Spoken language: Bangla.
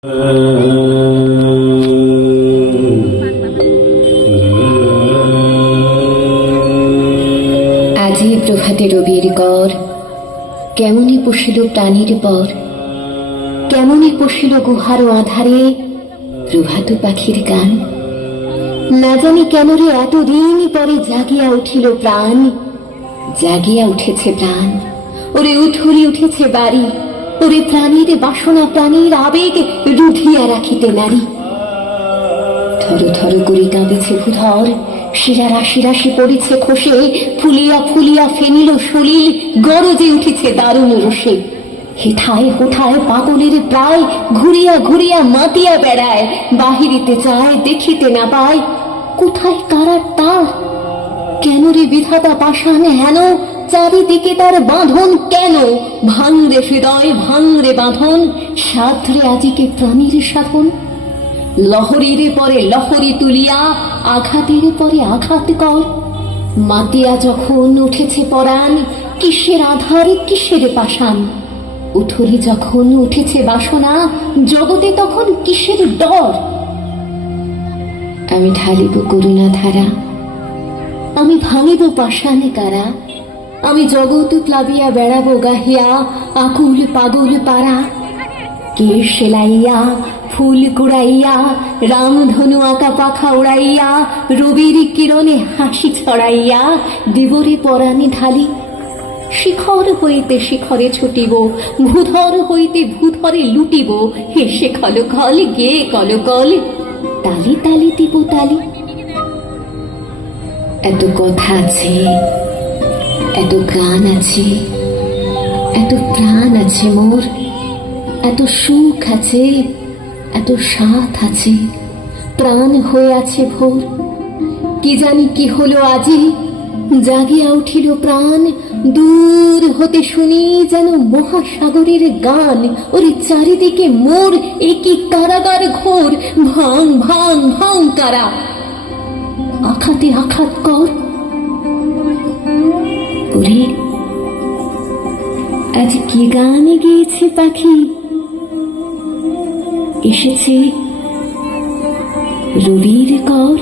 আজি প্রভাতে রবির কর, কেমনে পশিল প্রাণীর পর, কেমনে পশিল গুহার আধারে প্রভাত পাখির গান। না জানি কেন রে এতদিন পরে জাগিয়া উঠিল প্রাণ, জাগিয়া উঠেছে প্রাণ, ওরে উথলি উঠেছে বাড়ি, ওরে প্রাণীর বাসনা প্রাণীর আবেগ রুধিয়া রাখিতে নারী। থর থর করে কাঁদিছে ভূধর, শিরা রাশি রাশি পড়েছে খসে, ফুলিয়া ফুলিয়া ফেনিল সলিল, গরজে উঠেছে দারুণ রোষে। হেথায় হোঠায় পাগলের প্রায় ঘুরিয়া ঘুরিয়া মাতিয়া বেড়ায়, বাহিরিতে চায় দেখিতে না পায় কোথায় কারার তার। কেন রে বিধাতা পাষাণ হেন, চারিদিকে তার বাঁধন কেন? ভাঙরে হৃদয় ভাঙরে বাঁধন, সাধরে আজিকে প্রাণীর সাধন। লহরীর পরে লহরী তুলিয়া আঘাতের পরে আঘাত কর। মাতিয়া যখন উঠেছে পরাণ, কিসের আধার কিসের পাষাণ। উথলি যখন উঠেছে বাসনা, জগতে তখন কিসের ডর। আমি ঢালিব করুণা ধারা, আমি ভাঙিব পাষাণে কারা। আমি জগৎ প্লাবিয়া বেড়াবো গাহিয়া আকুল পাগল পারা। কে সেলাইয়া ফুল কুড়াইয়া, রামধনু আঁকা পাখা উড়াইয়া, রবির কিরণে হাসি ছড়াইয়া দিবরে পরাণে ঢালি। শিখর হইতে শিখরে ছুটিব, ভূধর হইতে ভূধরে লুটিব, হেসে খলখল গে কলকল, তালি তালি দিব তালি। এত কথা আছে, এত গান আছে, এত প্রাণ আছে মোর, এত সুখ আছে, এত সাথ আছে, প্রাণ হয়ে আছে ভোর। কি জানি কি হলো আজি, জাগিয়া উঠিল প্রাণ, দূর হতে শুনি যেন মহাসাগরের গান। ওরে চারিদিকে মোর একই কারাগার ঘোর, ভাঙ ভাঙ ভাঙ কারা, আঘাতে আঘাত কর। ওরে আজ কি গানে গিয়েছে পাখি, এসেছে রবির কর।